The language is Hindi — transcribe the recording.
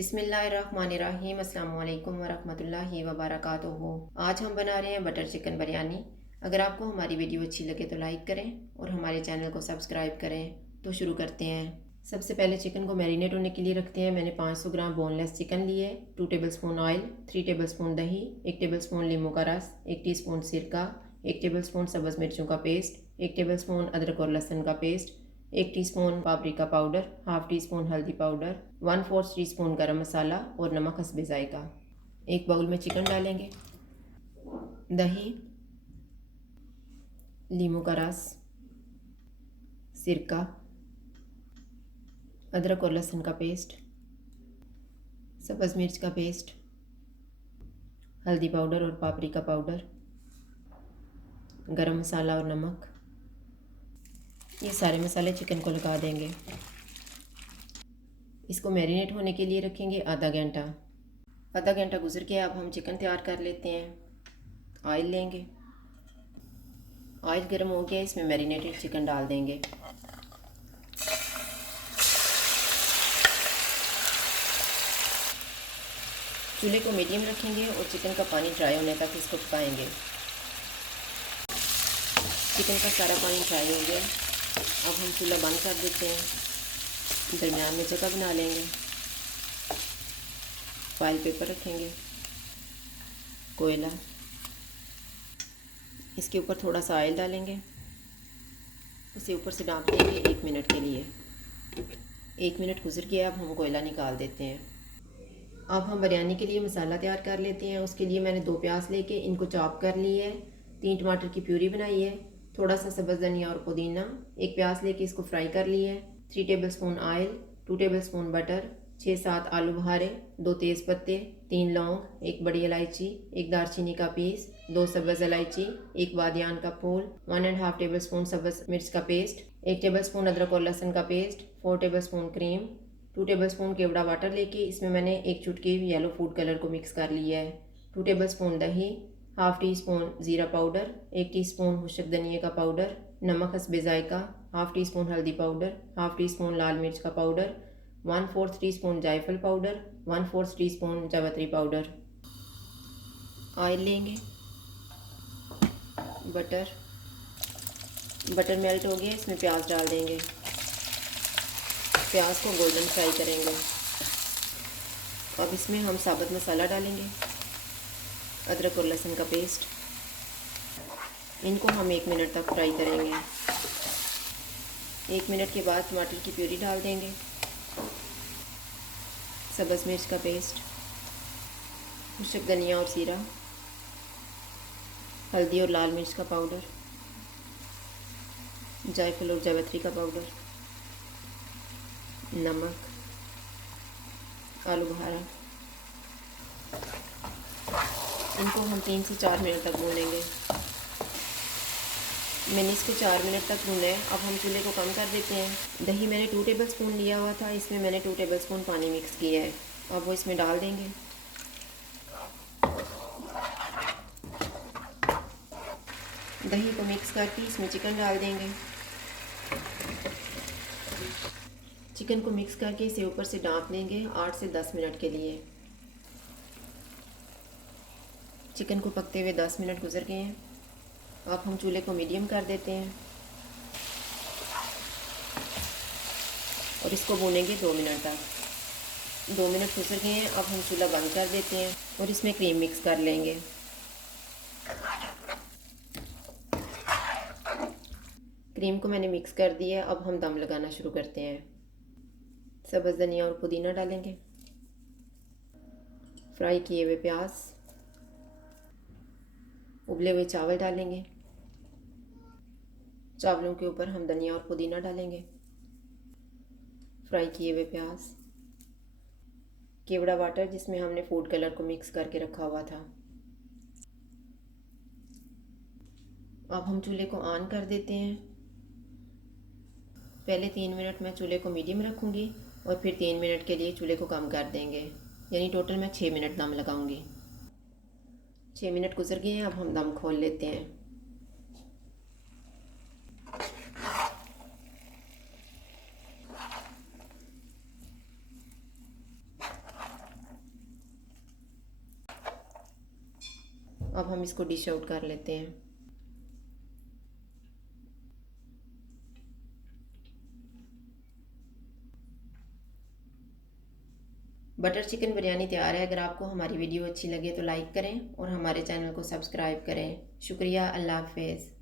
बिस्मिल्लाहिर्रहमानिर्रहीम अस्सलाम वालेकुम वरहमतुल्लाहि वबरकातुहू। आज हम बना रहे हैं बटर चिकन बिरयानी। अगर आपको हमारी वीडियो अच्छी लगे तो लाइक करें और हमारे चैनल को सब्सक्राइब करें। तो शुरू करते हैं। सबसे पहले चिकन को मैरिनेट होने के लिए रखते हैं। मैंने 500 ग्राम बोनलेस चिकन लिए, 2 टेबलस्पून ऑयल, 3 टेबलस्पून दही, 1 टेबलस्पून नींबू का रस, 1 टीस्पून सिरका, 1 टेबलस्पून सब्ज़ मिर्चों का पेस्ट, 1 टेबलस्पून अदरक और लहसुन का paste, 1 teaspoon paprika powder, half teaspoon हल्दी पाउडर, 1/4 टीस्पून गरम मसाला और नमक हस्बे जायका। एक बाउल में चिकन डालेंगे, दही, नींबू का रस, सिरका, अदरक और लहसुन का पेस्ट, सब्ज़ मिर्च का पेस्ट, हल्दी पाउडर और पापरिका पाउडर, गरम मसाला और नमक। ये सारे मसाले चिकन को लगा देंगे। इसको मैरिनेट होने के लिए रखेंगे आधा घंटा। आधा घंटा गुजर के अब हम चिकन तैयार कर लेते हैं। ऑयल लेंगे, ऑयल गर्म हो गया, इसमें मैरिनेटेड चिकन डाल देंगे। चूल्हे को मीडियम रखेंगे और चिकन का पानी ड्राई होने तक इसको पकाएंगे। चिकन का सारा पानी ड्राई हो गया। अब हम चूल्हा बंद कर देते हैं। दरमियान में जगह बना लेंगे, फॉइल पेपर रखेंगे, कोयला, इसके ऊपर थोड़ा सा ऑयल डालेंगे, इसे ऊपर से ढाँप देंगे 1 मिनट के लिए। 1 मिनट गुजर गया, अब हम कोयला निकाल देते हैं। अब हम बिरयानी के लिए मसाला तैयार कर लेते हैं। उसके लिए मैंने 2 प्याज लेके इनको चॉप कर ली है, 3 टमाटर की प्यूरी बनाई है, थोड़ा सा सब्ज़ धनिया और पुदीना, 1 प्याज लेके इसको फ्राई कर लिया है, 3 टेबलस्पून ऑयल, 2 टेबलस्पून बटर, 6-7 आलू बुखारे, 2 तेज़ पत्ते, 3 लौंग, 1 बड़ी इलायची, 1 दालचीनी का पीस, 2 सब्ज़ इलायची, 1 बादियान का फूल, 1.5 टेबलस्पून सब्ज़ मिर्च का पेस्ट, 1 टेबलस्पून अदरक और लहसुन का पेस्ट, 4 टेबलस्पून क्रीम, 2 टेबलस्पून केवड़ा वाटर लेके इसमें मैंने 1 चुटकी येलो फूड कलर को मिक्स कर लिया है, 2 टेबलस्पून दही, हाफ टी स्पून ज़ीरा पाउडर, 1 टीस्पून खुशक धनिया का पाउडर, नमक हस्बे जायका, हाफ टी स्पून हल्दी पाउडर, हाफ टी स्पून लाल मिर्च का पाउडर, 1/4 टीस्पून जायफल पाउडर, 1/4 टीस्पून जावित्री पाउडर। ऑयल लेंगे, बटर मेल्ट हो गया, इसमें प्याज डाल देंगे। प्याज को गोल्डन फ्राई करेंगे। अब इसमें हम साबुत मसाला डालेंगे, अदरक और लहसुन का पेस्ट, इनको हम 1 मिनट तक फ्राई करेंगे। 1 मिनट के बाद टमाटर की प्यूरी डाल देंगे, सब्ज़ मिर्च का पेस्ट, खुशक धनिया और जीरा, हल्दी और लाल मिर्च का पाउडर, जायफल और जावित्री का पाउडर, नमक, आलू बुखारा। इनको हम 3 से 4 मिनट तक भूनेंगे। मैंने इसको 4 मिनट तक भूना है। अब हम चूल्हे को कम कर देते हैं। दही मैंने 2 टेबलस्पून लिया हुआ था, इसमें मैंने 2 टेबलस्पून पानी मिक्स किया है। अब वो इसमें डाल देंगे। दही को मिक्स करके इसमें चिकन डाल देंगे। चिकन को मिक्स करके इसे ऊपर से ढाँप देंगे 8 से 10 मिनट के लिए। चिकन को पकते हुए 10 मिनट गुजर गए हैं। अब हम चूल्हे को मीडियम कर देते हैं और इसको भूनेंगे 2 मिनट तक। 2 मिनट गुजर गए हैं। अब हम चूल्हा बंद कर देते हैं और इसमें क्रीम मिक्स कर लेंगे। क्रीम को मैंने मिक्स कर दिया है। अब हम दम लगाना शुरू करते हैं। सब्ज़ धनिया और पुदीना डालेंगे, फ्राई किए हुए प्याज, उबले हुए चावल डालेंगे। चावलों के ऊपर हम धनिया और पुदीना डालेंगे, फ्राई किए हुए प्याज, केवड़ा वाटर जिसमें हमने फूड कलर को मिक्स करके रखा हुआ था। अब हम चूल्हे को ऑन कर देते हैं। पहले 3 मिनट मैं चूल्हे को मीडियम रखूँगी और फिर 3 मिनट के लिए चूल्हे को कम कर देंगे, यानी टोटल मैं 6 मिनट दम लगाऊंगी। 6 मिनट गुजर गए हैं। अब हम दम खोल लेते हैं। अब हम इसको डिश आउट कर लेते हैं। बटर चिकन बिरयानी तैयार है। अगर आपको हमारी वीडियो अच्छी लगे तो लाइक करें और हमारे चैनल को सब्सक्राइब करें। शुक्रिया। अल्लाह हाफ़िज़।